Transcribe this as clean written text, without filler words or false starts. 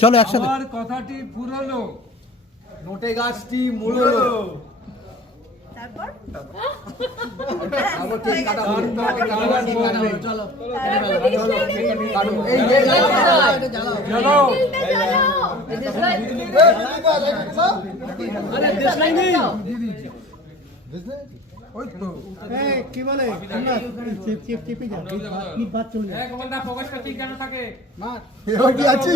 চলো একসাথে। আমার কথাটি পুরনো, নোটে গাছটি মুড়লো। তারপর কি বলে প্রকাশ করতে কেন থাকে? আছি